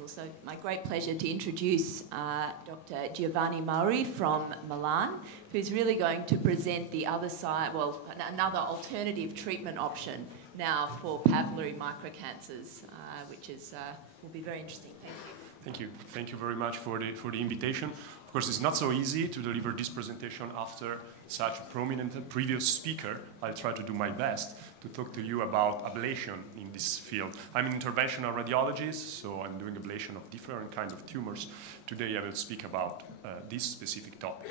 It's also my great pleasure to introduce Dr. Giovanni Mauri from Milan, who's really going to present the other side, well, another alternative treatment option now for papillary microcancers, which is, will be very interesting. Thank you. Thank you. Thank you very much for the invitation. Of course, it's not so easy to deliver this presentation after such a prominent previous speaker. I'll try to do my best to talk to you about ablation in this field. I'm an interventional radiologist, so I'm doing ablation of different kinds of tumors. Today I will speak about this specific topic.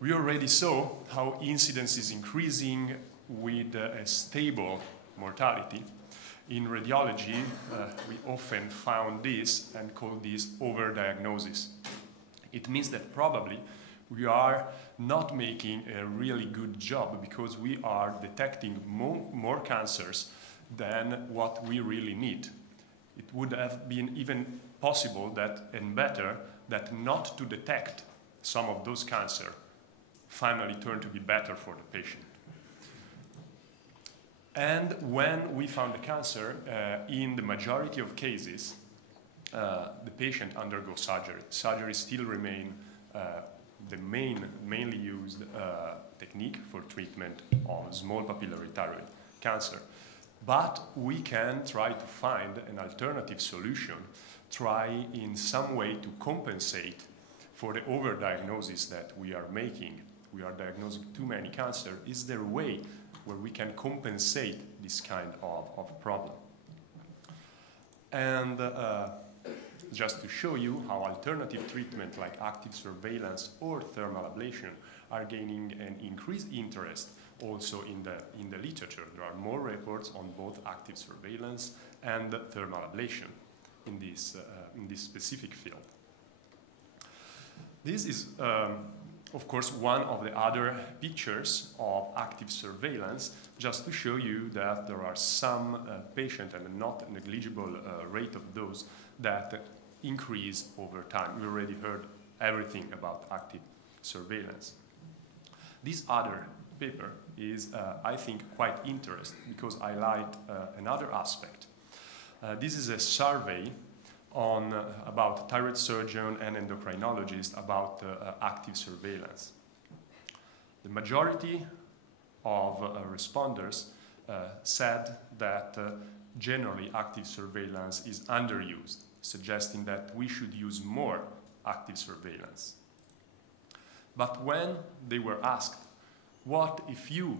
We already saw how incidence is increasing with a stable mortality. In radiology, we often found this and call this overdiagnosis. It means that probably we are not making a really good job because we are detecting more cancers than what we really need. It would have been even possible that, and better, that not to detect some of those cancers finally turn to be better for the patient. And when we found the cancer, in the majority of cases, the patient undergoes surgery. Surgery still remains the mainly used technique for treatment of small papillary thyroid cancer. But we can try to find an alternative solution, try in some way to compensate for the overdiagnosis that we are making. We are diagnosing too many cancers. Is there a way where we can compensate this kind of problem? And just to show you how alternative treatment like active surveillance or thermal ablation are gaining an increased interest also in the literature. There are more reports on both active surveillance and thermal ablation in this specific field. This is, of course, one of the other pictures of active surveillance, just to show you that there are some patients, and not a negligible rate of those, that increase over time. We already heard everything about active surveillance. This other paper is, I think, quite interesting because I highlight another aspect. This is a survey on about thyroid surgeon and endocrinologist about active surveillance. The majority of responders said that generally active surveillance is underused, suggesting that we should use more active surveillance. But when they were asked, what if you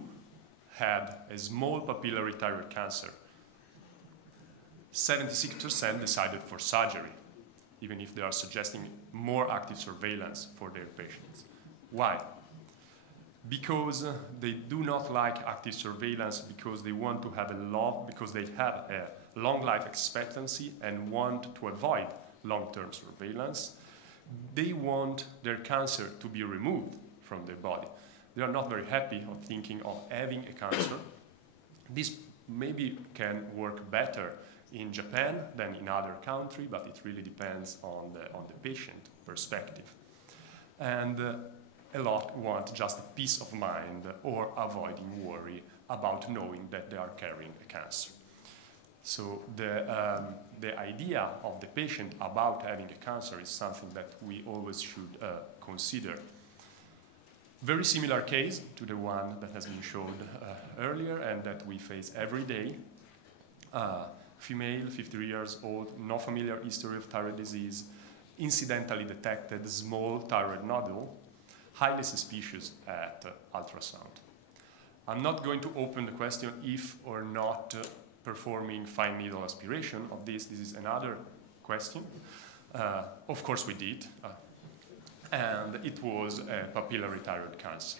had a small papillary thyroid cancer, 76% decided for surgery, even if they are suggesting more active surveillance for their patients. Why? Because they do not like active surveillance because they want to have they have a long life expectancy and want to avoid long-term surveillance. They want their cancer to be removed from their body. They are not very happy of thinking of having a cancer. This maybe can work better in Japan than in other countries, but it really depends on the patient perspective. And a lot want just a peace of mind or avoiding worry about knowing that they are carrying a cancer. So the idea of the patient about having a cancer is something that we always should consider. Very similar case to the one that has been shown earlier and that we face every day. Female, 53 years old, no familiar history of thyroid disease, incidentally detected small thyroid nodule, highly suspicious at ultrasound. I'm not going to open the question if or not performing fine needle aspiration of this. This is another question. Of course we did, and it was a papillary thyroid cancer.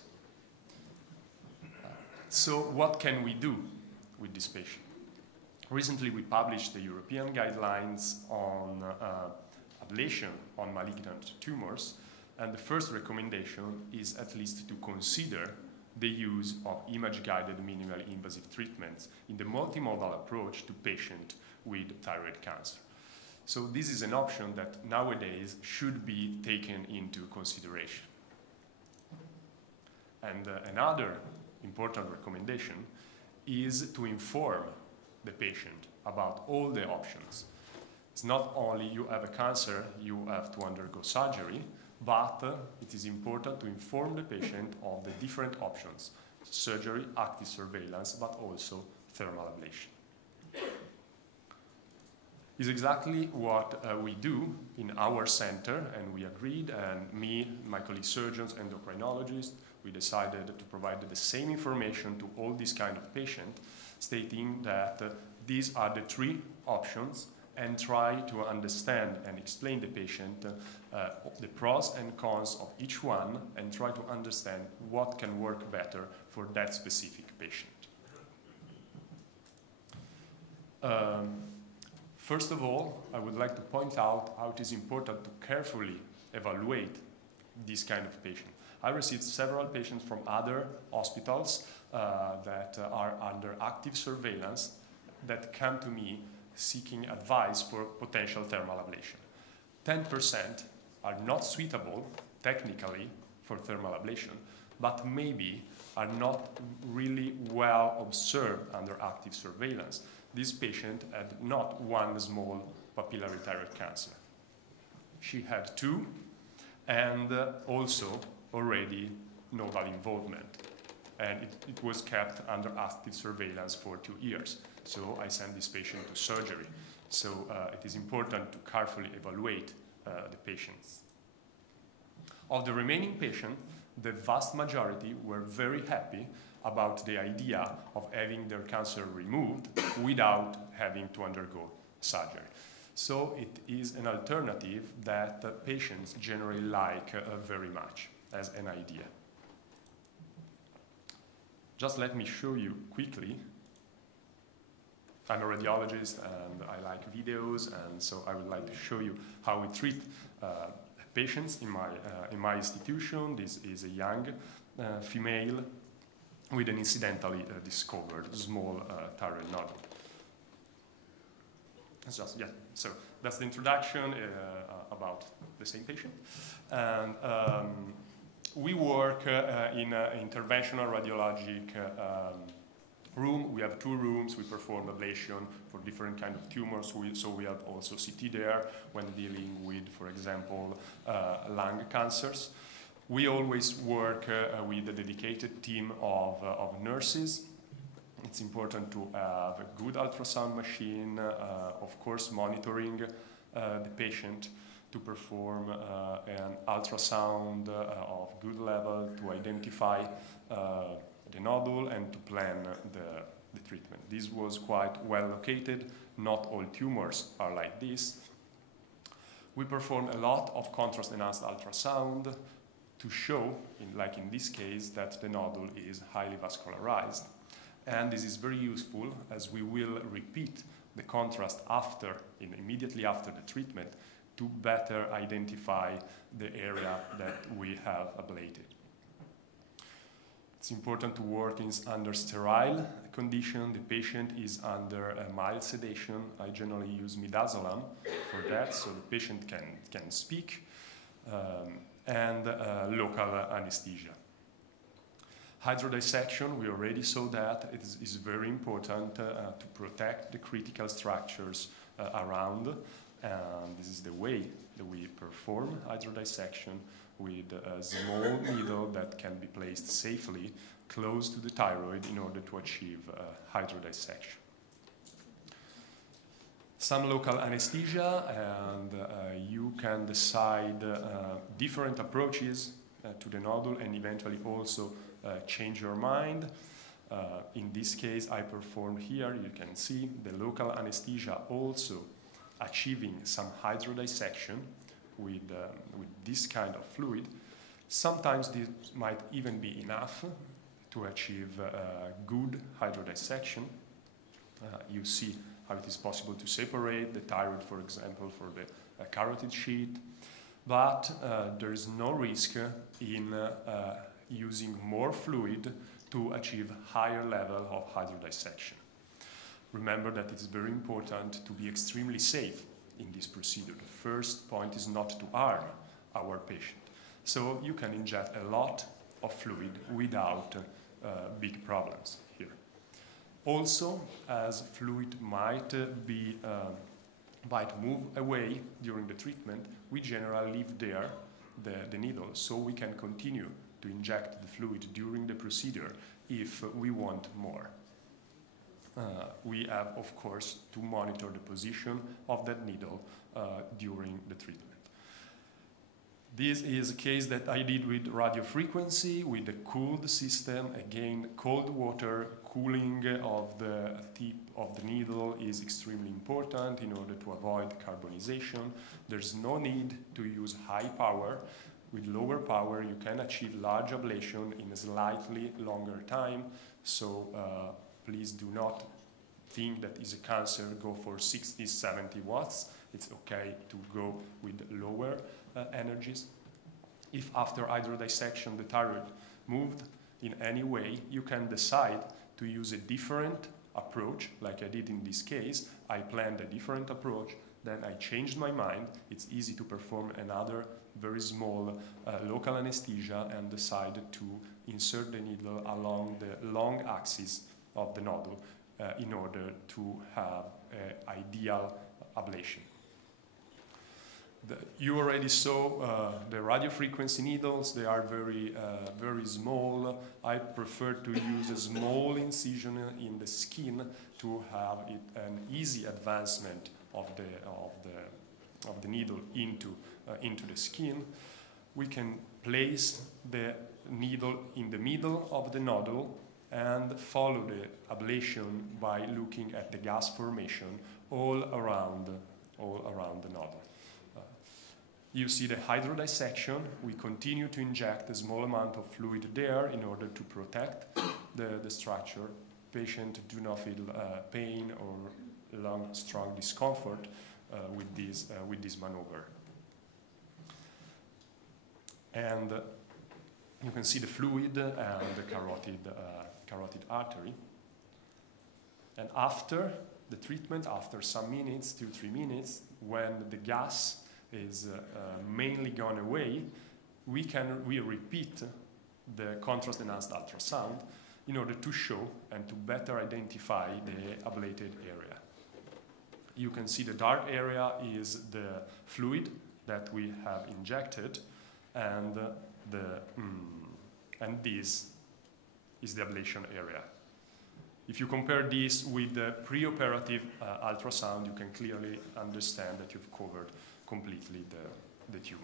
So what can we do with this patient? Recently we published the European guidelines on ablation on malignant tumors, and the first recommendation is at least to consider the use of image-guided minimally invasive treatments in the multimodal approach to patients with thyroid cancer. So this is an option that nowadays should be taken into consideration. And another important recommendation is to inform the patient about all the options. it's not only you have a cancer, you have to undergo surgery, but it is important to inform the patient of the different options: surgery, active surveillance, but also thermal ablation. Is exactly what we do in our center, and we agreed, and me, my colleague surgeons, endocrinologists, we decided to provide the same information to all these kind of patients, stating that these are the three options, and try to understand and explain the patient the pros and cons of each one, and try to understand what can work better for that specific patient. First of all, I would like to point out how it is important to carefully evaluate this kind of patient. I received several patients from other hospitals that are under active surveillance that come to me seeking advice for potential thermal ablation. 10% are not suitable technically for thermal ablation, but maybe are not really well observed under active surveillance. This patient had not one small papillary thyroid cancer. She had two, and also already nodal involvement. And it was kept under active surveillance for 2 years. So I sent this patient to surgery. So it is important to carefully evaluate the patients. Of the remaining patients, the vast majority were very happy about the idea of having their cancer removed without having to undergo surgery. So it is an alternative that patients generally like very much as an idea. Just let me show you quickly. I'm a radiologist and I like videos, and so I would like to show you how we treat patients in my institution. This is a young female with an incidentally discovered small thyroid nodule. It's just, yeah, so that's the introduction about the same patient. And we work in an interventional radiologic room. We have 2 rooms. We perform ablation for different kind of tumors. So we have also CT there when dealing with, for example, lung cancers. We always work with a dedicated team of nurses. It's important to have a good ultrasound machine, of course monitoring the patient, to perform an ultrasound of good level to identify the nodule and to plan the treatment. This was quite well located. Not all tumors are like this. We perform a lot of contrast-enhanced ultrasound to show, like in this case, that the nodule is highly vascularized. And this is very useful as we will repeat the contrast immediately after the treatment to better identify the area that we have ablated. It's important to work under sterile condition. The patient is under a mild sedation. I generally use midazolam for that, so the patient can speak, and local anesthesia. Hydrodissection, we already saw that. It is very important to protect the critical structures around. And this is the way that we perform hydrodissection with a small needle that can be placed safely close to the thyroid in order to achieve hydrodissection. Some local anesthesia, and you can decide different approaches to the nodule and eventually also change your mind. In this case, I performed here, you can see the local anesthesia also achieving some hydrodissection with this kind of fluid. Sometimes this might even be enough to achieve good hydrodissection. You see how it is possible to separate the thyroid, for example, for the carotid sheath, but there is no risk in using more fluid to achieve higher level of hydrodissection. Remember that it's very important to be extremely safe in this procedure. The first point is not to harm our patient. So you can inject a lot of fluid without big problems here. Also, as fluid might be But to move away during the treatment, we generally leave there the needle, so we can continue to inject the fluid during the procedure if we want more. We have, of course, to monitor the position of that needle during the treatment. This is a case that I did with radiofrequency, with a cooled system. Again, cold water cooling of the tip of the needle is extremely important in order to avoid carbonization. There's no need to use high power. With lower power, you can achieve large ablation in a slightly longer time. So please do not think that is a cancer, go for 60, 70 watts. It's okay to go with lower energies. If after hydrodissection the thyroid moved in any way, you can decide to use a different approach, like I did in this case. I planned a different approach, then I changed my mind. It's easy to perform another very small local anesthesia and decide to insert the needle along the long axis of the nodule in order to have an ideal ablation. You already saw the radiofrequency needles. They are very small. I prefer to use a small incision in the skin to have an easy advancement of the needle into the skin. We can place the needle in the middle of the nodule and follow the ablation by looking at the gas formation all around the nodule. You see the hydrodissection. We continue to inject a small amount of fluid there in order to protect the structure. Patient do not feel pain or strong discomfort with this maneuver. And you can see the fluid and the carotid artery. And after the treatment, after some minutes, 2-3 minutes, when the gas is mainly gone away, we repeat the contrast enhanced ultrasound in order to show and to better identify the ablated area. You can see the dark area is the fluid that we have injected, and this is the ablation area. If you compare this with the preoperative ultrasound, you can clearly understand that you've covered completely the tumor.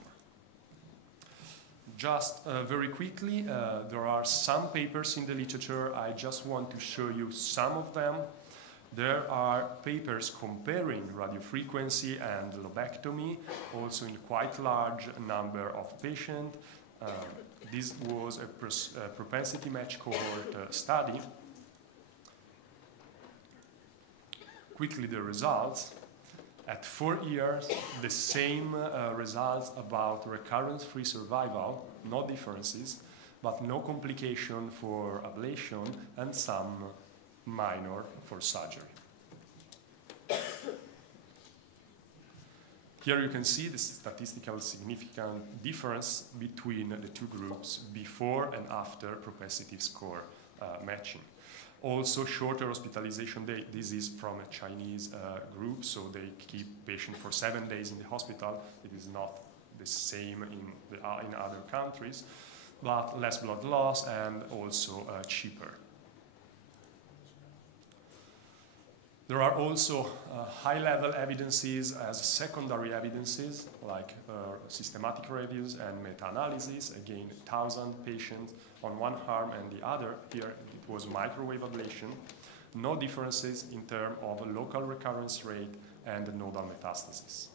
Just very quickly, there are some papers in the literature. I just want to show you some of them. There are papers comparing radiofrequency and lobectomy, also in quite large number of patients. This was a propensity match cohort study. Quickly the results. At 4 years, the same results about recurrence-free survival, no differences, but no complication for ablation and some minor for surgery. Here you can see the statistical significant difference between the two groups before and after propensity score matching. Also, shorter hospitalization day. This is from a Chinese group, so they keep patient for 7 days in the hospital. It is not the same in other countries, but less blood loss and also cheaper. There are also high-level evidences as secondary evidences, like systematic reviews and meta-analysis. Again, 1,000 patients on one arm and the other. Here it was microwave ablation. No differences in terms of local recurrence rate and nodal metastasis.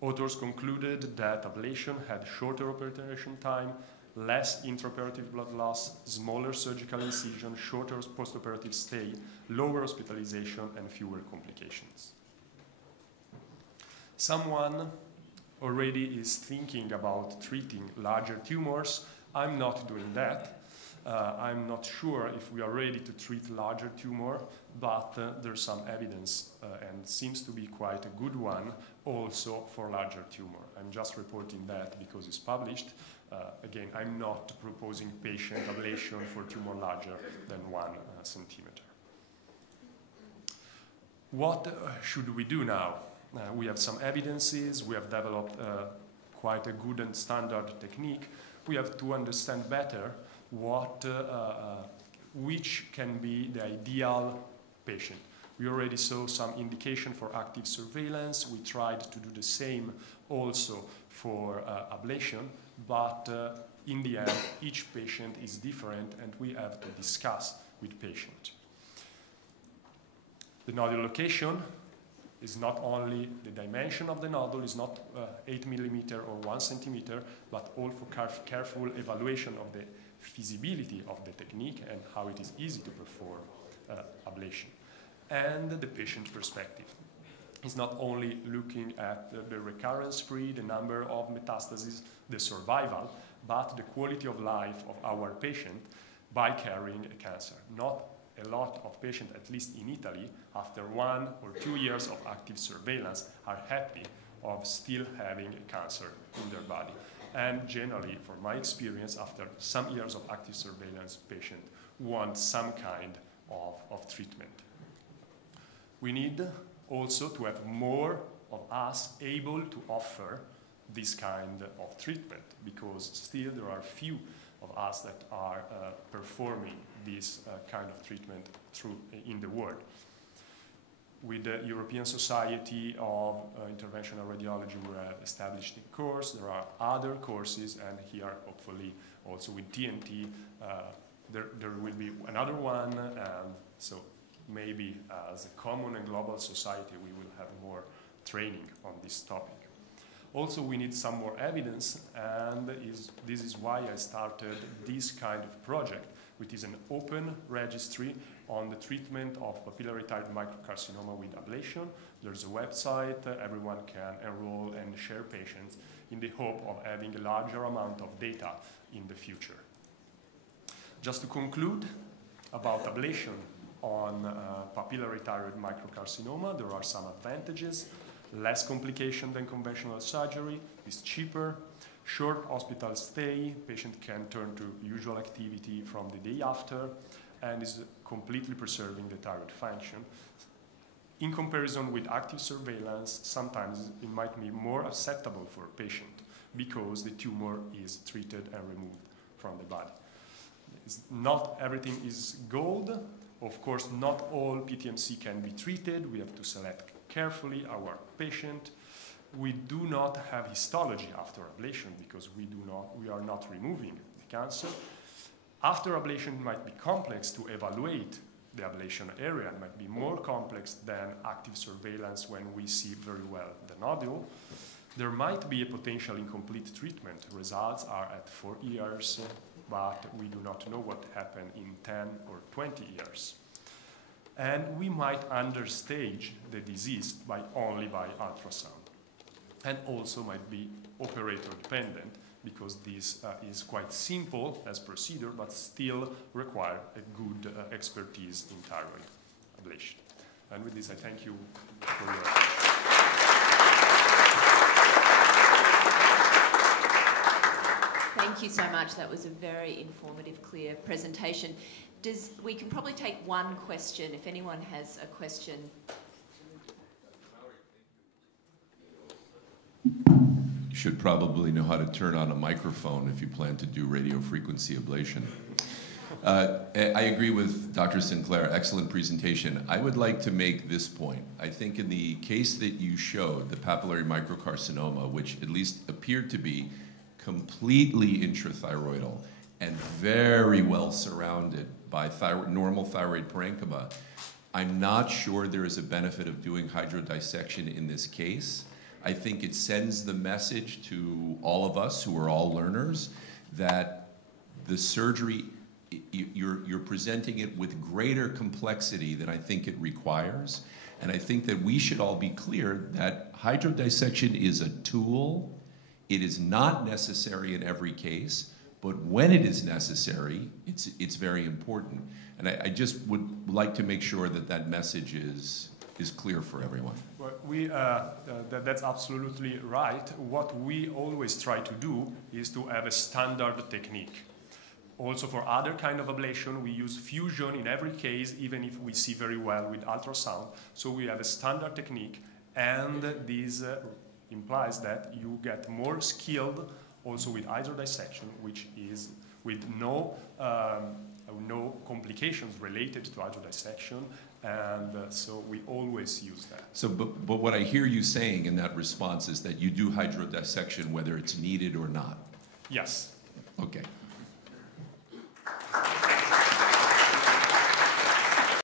Authors concluded that ablation had shorter operation time, less intraoperative blood loss, smaller surgical incision, shorter postoperative stay, lower hospitalization, and fewer complications. Someone already is thinking about treating larger tumors. I'm not doing that. I'm not sure if we are ready to treat larger tumor, but there's some evidence and seems to be quite a good one also for larger tumor. I'm just reporting that because it's published. Again, I'm not proposing patient ablation for tumor larger than 1 centimeter. What should we do now? We have some evidences, we have developed quite a good and standard technique. We have to understand better which can be the ideal patient. We already saw some indication for active surveillance. We tried to do the same also for ablation, but in the end, each patient is different and we have to discuss with patient. The nodule location is not only the dimension of the nodule, is not 8 millimeter or 1 centimeter, but also careful evaluation of the feasibility of the technique and how it is easy to perform ablation. And the patient perspective. It's not only looking at the recurrence-free, the number of metastases, the survival, but the quality of life of our patient by carrying a cancer. Not a lot of patients, at least in Italy, after 1 or 2 years of active surveillance, are happy of still having a cancer in their body. And generally, from my experience, after some years of active surveillance, patients want some kind of treatment. We need also to have more of us able to offer this kind of treatment, because still there are few of us that are performing this kind of treatment in the world. With the European Society of Interventional Radiology, we established a course. There are other courses, and here, hopefully, also with TNT, there will be another one. So maybe as a common and global society, we will have more training on this topic. Also, we need some more evidence, and this is why I started this kind of project, which is an open registry on the treatment of papillary thyroid microcarcinoma with ablation. There's a website, everyone can enroll and share patients in the hope of having a larger amount of data in the future. Just to conclude about ablation on papillary thyroid microcarcinoma, there are some advantages. Less complication than conventional surgery, is cheaper, short hospital stay, patient can turn to usual activity from the day after, and is completely preserving the thyroid function. In comparison with active surveillance, sometimes it might be more acceptable for a patient because the tumor is treated and removed from the body. Not everything is gold. Of course, not all PTMC can be treated. We have to select carefully our patient. We do not have histology after ablation because we are not removing the cancer. After ablation, it might be complex to evaluate the ablation area. It might be more complex than active surveillance when we see very well the nodule. There might be a potential incomplete treatment. Results are at 4 years, but we do not know what happened in 10 or 20 years. And we might understage the disease only by ultrasound. And also might be operator dependent, because this is quite simple as procedure, but still require a good expertise in thyroid ablation. And with this, I thank you for your attention. Thank you so much. That was a very informative, clear presentation. We can probably take one question, if anyone has a question. You should probably know how to turn on a microphone if you plan to do radiofrequency ablation. I agree with Dr. Sinclair. Excellent presentation. I would like to make this point. I think in the case that you showed, the papillary microcarcinoma, which at least appeared to be completely intrathyroidal and very well surrounded by normal thyroid parenchyma, I'm not sure there is a benefit of doing hydrodissection in this case. I think it sends the message to all of us who are all learners that the surgery, you're presenting it with greater complexity than I think it requires. And I think that we should all be clear that hydrodissection is a tool. It is not necessary in every case, but when it is necessary, it's very important. And I just would like to make sure that that message is clear for everyone. Well, that's absolutely right. What we always try to do is to have a standard technique. Also for other kind of ablation, we use fusion in every case, even if we see very well with ultrasound. So we have a standard technique, and this implies that you get more skilled also with hydrodissection, which is with no complications related to hydrodissection, and so we always use that. So, but what I hear you saying in that response is that you do hydrodissection whether it's needed or not. Yes. Okay.